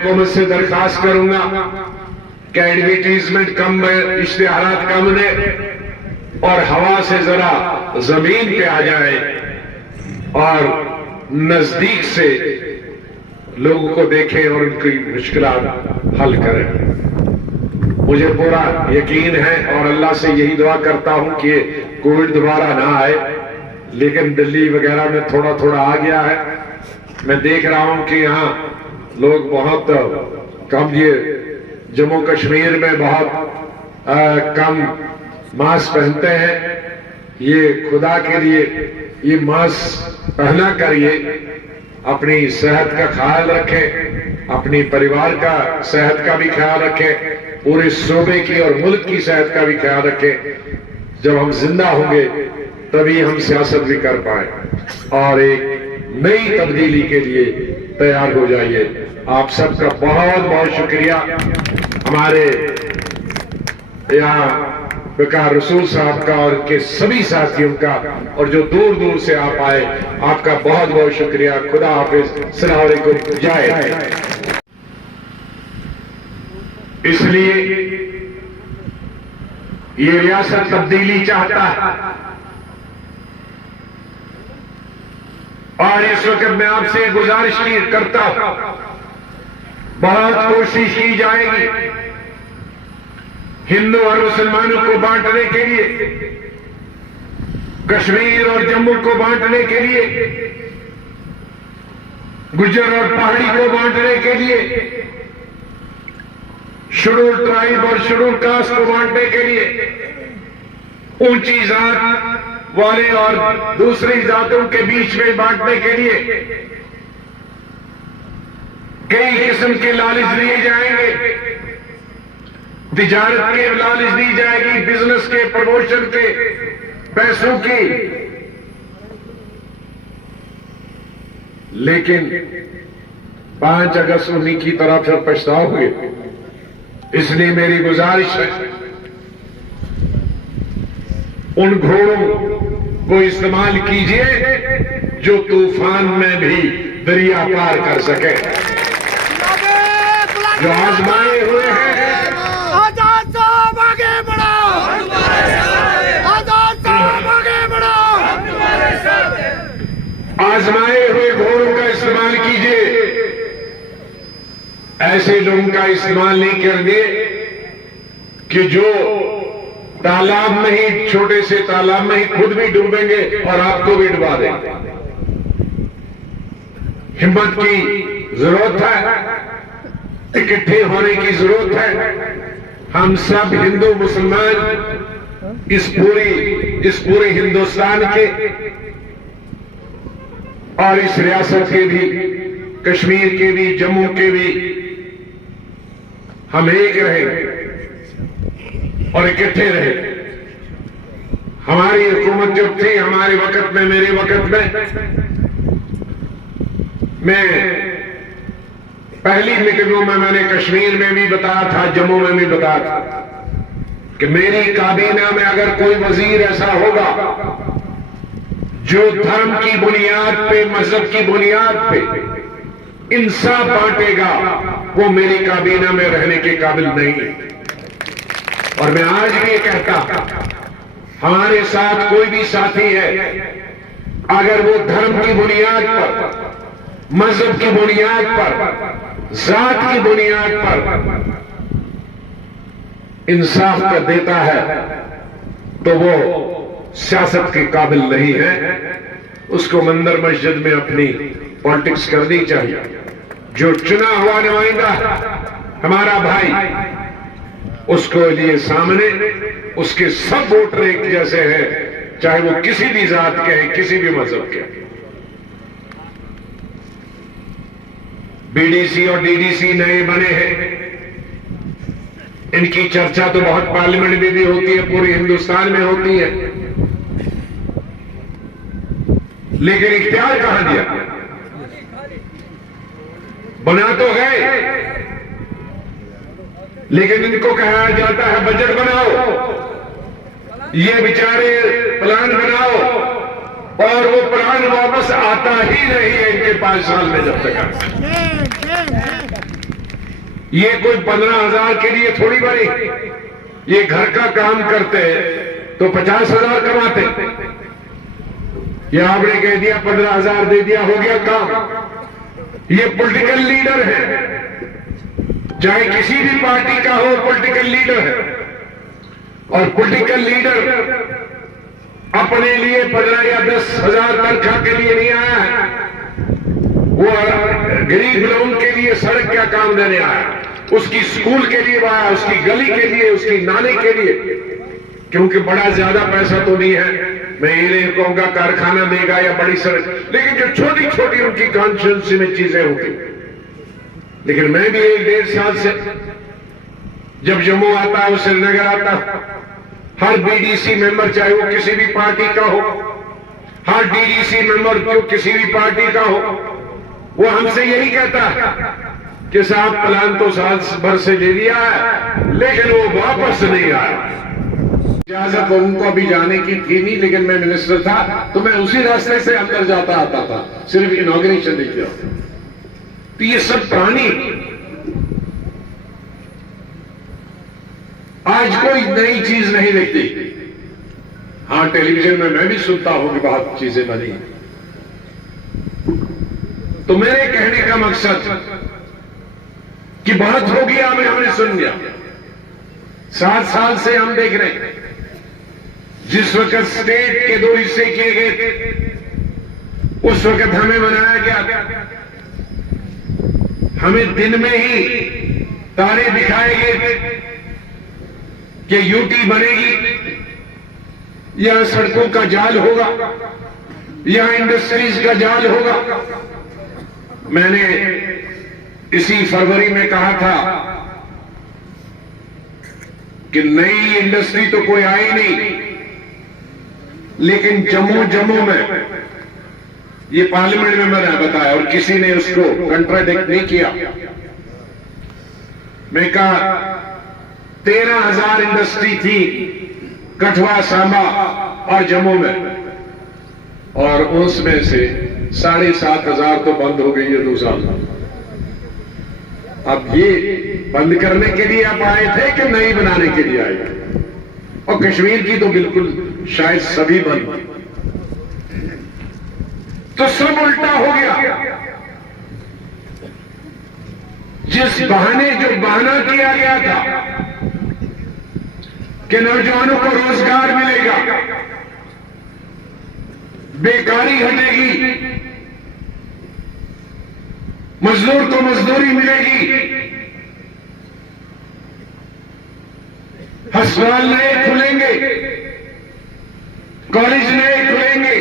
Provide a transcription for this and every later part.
हुकूमत से दरखास्त करूंगा कि एडवर्टीजमेंट कम, इश्तिहारात कम दे और हवा से जरा जमीन पे आ जाए और नजदीक से लोगों को देखें और उनकी मुश्किलात हल करें। मुझे पूरा यकीन है और अल्लाह से यही दुआ करता हूं कि कोविड दोबारा ना आए, लेकिन दिल्ली वगैरह में थोड़ा थोड़ा आ गया है। मैं देख रहा हूं कि यहाँ लोग बहुत कम, ये जम्मू कश्मीर में बहुत कम मास्क पहनते हैं। ये खुदा के लिए ये मास्क पहना करिए, अपनी सेहत का ख्याल रखें, अपनी परिवार का सेहत का भी ख्याल रखें, पूरे सूबे की और मुल्क की सेहत का भी ख्याल रखें। जब हम जिंदा होंगे तभी हम सियासत भी कर पाए और एक नई तब्दीली के लिए तैयार हो जाइए। आप सबका बहुत बहुत शुक्रिया। हमारे यहाँ वकार रसूल साहब का और उनके सभी साथियों का, और जो दूर दूर से आप आए, आपका बहुत बहुत शुक्रिया। खुदा हाफिज, अस्सलाम वालेकुम, जय। इसलिए ये रियासत तब्दीली चाहता है और इस वक्त मैं आपसे गुजारिश करता हूं, बहुत कोशिश की जाएगी हिंदू और मुसलमानों को बांटने के लिए, कश्मीर और जम्मू को बांटने के लिए, गुज्जर और पहाड़ी को बांटने के लिए, शेड्यूल ट्राइब और शेड्यूल कास्ट को बांटने के लिए, ऊंची जात वाले और दूसरी जातों के बीच में बांटने के लिए कई किस्म के लालच दिए जाएंगे। तिजारत के लालच दी जाएगी, बिजनेस के, प्रमोशन के, पैसों की। लेकिन 5 अगस्त उन्हीं की तरह फिर पछताओगे। इसलिए मेरी गुजारिश है, उन घोड़ों को इस्तेमाल कीजिए जो तूफान में भी दरिया पार कर सके, जो आजमाए हुए हैं। आजाद साहब आगे बढ़ो, आजाद साहब आगे बढ़ो। आजमाए हुए घोड़ों का इस्तेमाल कीजिए, ऐसे लोगों का इस्तेमाल नहीं करेंगे कि जो तालाब में ही, छोटे से तालाब में ही खुद भी डूबेंगे और आपको भी डुबा देंगे। हिम्मत की जरूरत है, इकट्ठे होने की जरूरत है। हम सब हिंदू मुसलमान इस पूरे हिंदुस्तान के और इस रियासत के भी, कश्मीर के भी, जम्मू के भी, हम एक रहें और इकट्ठे रहे। हमारी हुकूमत जब थी, हमारे वक्त में, मेरे वक्त में, मैं पहली मीटिंगों में मैंने कश्मीर में भी बताया था, जम्मू में भी बताया था कि मेरी काबीना में अगर कोई वजीर ऐसा होगा जो धर्म की बुनियाद पे, मजहब की बुनियाद पे इंसाफ बांटेगा, वो मेरी काबीना में रहने के काबिल नहीं है। और मैं आज भी कहता, हमारे साथ कोई भी साथी है, अगर वो धर्म की बुनियाद पर, मजहब की बुनियाद पर, जात की बुनियाद पर इंसाफ कर देता है, तो वो सियासत के काबिल नहीं है। उसको मंदिर मस्जिद में अपनी पॉलिटिक्स करनी चाहिए। जो चुना हुआ नुमाइंदा हमारा भाई, उसको लिए सामने उसके सब वोटर एक जैसे हैं, चाहे वो किसी भी जात के हैं, किसी भी मजहब के। बीडीसी और डीडीसी नए बने हैं, इनकी चर्चा तो बहुत पार्लियामेंट में भी होती है, पूरे हिंदुस्तान में होती है, लेकिन इख्तियार कहां दिया? बना तो है, लेकिन इनको कहा जाता है बजट बनाओ, ये बेचारे प्लान बनाओ, और वो प्लान वापस आता ही नहीं है इनके 5 साल में जब तक। ये कोई 15,000 के लिए थोड़ी बनी, ये घर का काम करते हैं तो 50,000 कमाते। ये आपने कह दिया 15,000 दे दिया, हो गया काम। ये पॉलिटिकल लीडर है, चाहे किसी भी पार्टी का हो, पॉलिटिकल लीडर है। और पॉलिटिकल लीडर अपने लिए 15 या 10,000 तनख्वाह के लिए नहीं आया है, वो गरीब लोगों के लिए सड़क का काम देने आया, उसकी स्कूल के लिए आया, उसकी गली के लिए, उसकी नाली के लिए। क्योंकि बड़ा ज्यादा पैसा तो नहीं है, मैं ये नहीं कहूंगा कारखाना देगा या बड़ी सड़क, लेकिन जो छोटी छोटी उनकी कॉन्स्टिट्यूंसी में चीजें होती। लेकिन मैं भी 1-1.5 साल से जब जम्मू आता हूं, श्रीनगर आता हूं, हर बीडीसी मेंबर चाहे वो किसी भी पार्टी का हो, हर डीडीसी मेंबर जो किसी भी पार्टी का हो, वो हमसे यही कहता है कि साहब प्लान तो साल भर से ले लिया है, लेकिन वो वापस नहीं आया। इजाजत उनको अभी जाने की थी नहीं, लेकिन मैं मिनिस्टर था तो मैं उसी रास्ते से अंदर जाता आता था, सिर्फ इनॉग्रेशन नहीं किया। तो ये सब प्राणी आज कोई नई चीज नहीं दिखती। हाँ, टेलीविजन में मैं भी सुनता हूं कि बहुत चीजें बनी। तो मेरे कहने का मकसद कि बहुत हो गया, हमने सुन लिया। 7 साल से हम देख रहे हैं, जिस वक्त स्टेट के 2 हिस्से किए गए थे, उस वक्त हमें बनाया गया, हमें दिन में ही तारे दिखाए गए कि यूटी बनेगी, यहां सड़कों का जाल होगा, यहां इंडस्ट्रीज का जाल होगा। मैंने इसी फरवरी में कहा था कि नई इंडस्ट्री तो कोई आई नहीं, लेकिन जम्मू में, ये पार्लियामेंट में मैंने बताया और किसी ने उसको कंट्राडिक्ट नहीं किया। मैं कहा 13,000 इंडस्ट्री थी कठुआ, सांबा और जम्मू में, और उसमें से 7,500 तो बंद हो गई है 2 साल। अब ये बंद करने के लिए आप आए थे कि नई बनाने के लिए आए? और कश्मीर की तो बिल्कुल शायद सभी बंद। तो सब उल्टा हो गया। जिस बहाने जो बहाना किया गया था कि नौजवानों को रोजगार मिलेगा, बेकारी हटेगी, मजदूर को मजदूरी मिलेगी, अस्पताल नए खुलेंगे, कॉलेज नए खुलेंगे,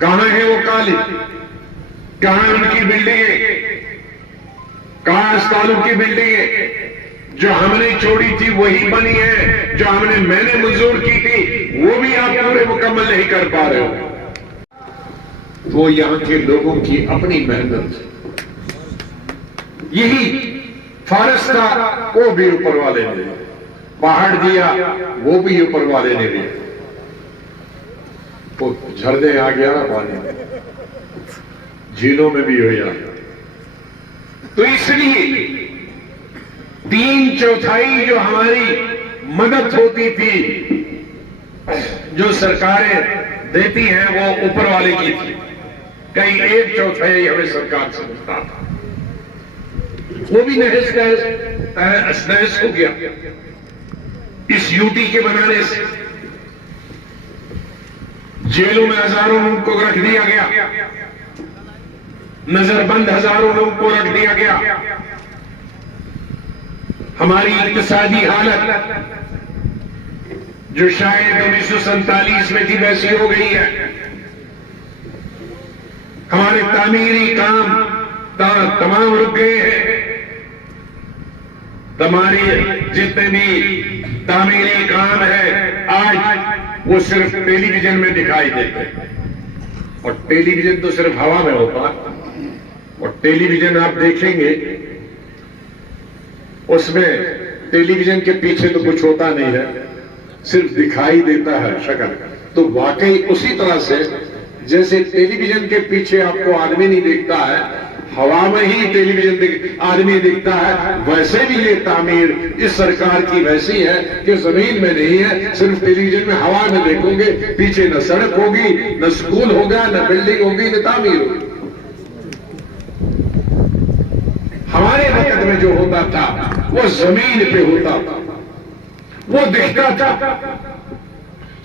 कहां है वो कॉलेज, कहां उनकी बिल्डिंगें, कहां अस्पतालों की बिल्डिंगें? जो हमने छोड़ी थी वही बनी है, जो मैंने मंजूर की थी वो भी आप पूरे मुकम्मल नहीं कर पा रहे हो। वो यहां के लोगों की अपनी मेहनत, यही फॉरेस्ट था वो भी ऊपर वाले ने दिया, पहाड़ दिया वो भी ऊपर वाले ने दिया, वो झरने आ गया ना पानी, झीलों में भी हो गया। तो इसलिए 3/4 जो हमारी मदद होती थी, जो सरकारें देती हैं, वो ऊपर वाले की थी। कहीं 1/4 हमें सरकार से मिलता था, वो भी नहस हो गया इस यूटी के बनाने से। जेलों में हजारों लोगों को रख दिया गया, नजरबंद हजारों लोगों को रख दिया गया। हमारी इक्तिसादी हालत जो शायद 1947 में थी वैसी हो गई है। हमारे तामीरी काम तमाम रुक गए हैं। हमारे जितने भी तामीरी काम है आज वो सिर्फ टेलीविजन में दिखाई देते हैं, और टेलीविजन तो सिर्फ हवा में होता है। और टेलीविजन आप देखेंगे उसमें टेलीविजन के पीछे तो कुछ होता नहीं है, सिर्फ दिखाई देता है शक्ल। तो वाकई उसी तरह से जैसे टेलीविजन के पीछे आपको आदमी नहीं दिखता है, हवा में ही टेलीविजन आदमी दिखता है, वैसे भी ये तामीर इस सरकार की वैसी है कि जमीन में नहीं है, सिर्फ टेलीविजन में हवा में देखोगे, पीछे न सड़क होगी, न स्कूल होगा, न बिल्डिंग होगी, न तामीर होगी। हमारे वक्त में जो होता था वो जमीन पे होता था, वो दिखता था।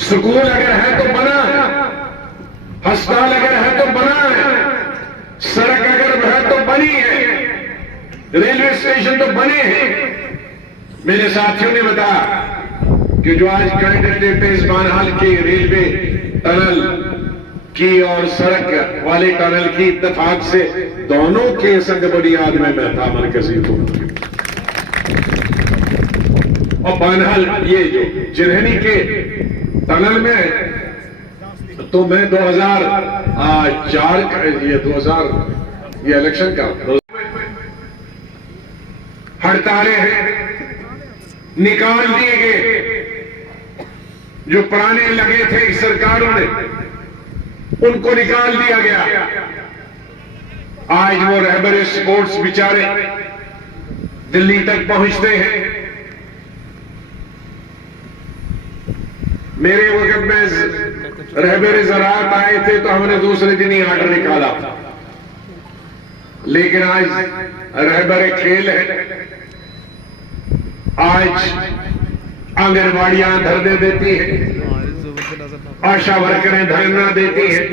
स्कूल अगर है तो बना है, अस्पताल अगर है तो बना है, सड़क अगर है तो बनी है, रेलवे स्टेशन तो बने हैं। मेरे साथियों ने बताया कि जो आज करंट इस बानहाल की रेलवे टनल की और सड़क वाले टनल की इत्तेफाक से दोनों के संग बुनियाद में मैं था मरकजी को। और बानहाल ये जो चिरहनी के टनल में तो मैं 2004 का ये इलेक्शन का हड़तालें हैं, निकाल दिए गए। जो पुराने लगे थे सरकारों ने उनको निकाल दिया गया। आज वो रहबर स्पोर्ट्स बेचारे दिल्ली तक पहुंचते हैं। मेरे वक्त में रहबर ज़राअत आए थे तो हमने दूसरे दिन ही आर्डर निकाला, लेकिन आज रहबर खेल है। आज आंगनबाड़ियां धरने देती हैं, आशा वर्करें धरना देती हैं,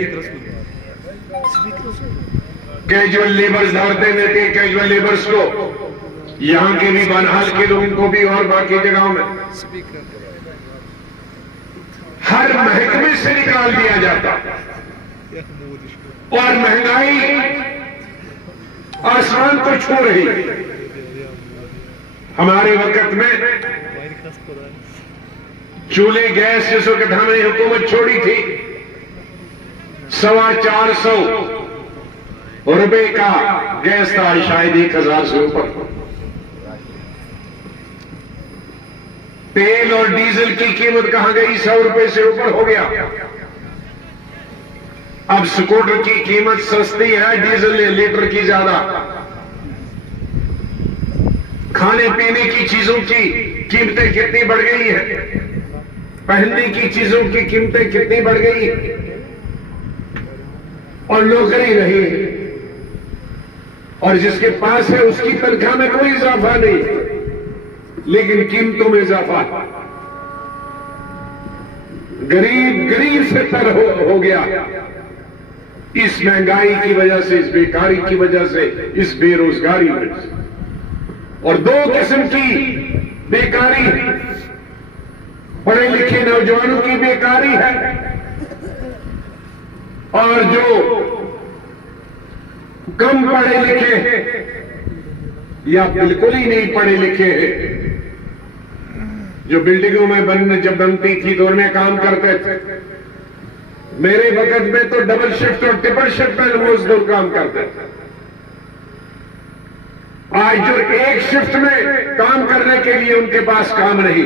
कैजुअल लेबर्स धरते देते हैं कैजुअल लेबर्स को, यहां के भी बनहाल के लोगों को भी और बाकी जगहों में हर महकमे से निकाल दिया जाता। और महंगाई आसमान को छू रही। हमारे वक्त में चूल्हे गैस जिस वक्त हमने हुकूमत छोड़ी थी 450 रुपए का गैस था, शायद 1000 से ऊपर। तेल और डीजल की कीमत कहां गई, 100 रुपए से ऊपर हो गया। अब स्कूटर की कीमत सस्ती है, डीजल लीटर की ज्यादा। खाने पीने की चीजों की कीमतें कितनी बढ़ गई है, पहनने की चीजों की कीमतें कितनी बढ़ गई है, और नौकरी नहीं है, और जिसके पास है उसकी तनख्वाह में कोई इजाफा नहीं, लेकिन कीमतों में इजाफा। गरीब गरीब से तर हो गया इस महंगाई की वजह से, इस बेकारी की वजह से, इस बेरोजगारी में। और दो किस्म की बेकारी, पढ़े लिखे नौजवानों की बेकारी है, और जो कम पढ़े लिखे या बिल्कुल ही नहीं पढ़े लिखे हैं, जो बिल्डिंगों में जब बनती थी तो उनमें काम करते थे। मेरे वक्त में तो डबल शिफ्ट और ट्रिपल शिफ्ट में मजदूर काम करते थे। आज जो एक शिफ्ट में काम करने के लिए उनके पास काम नहीं,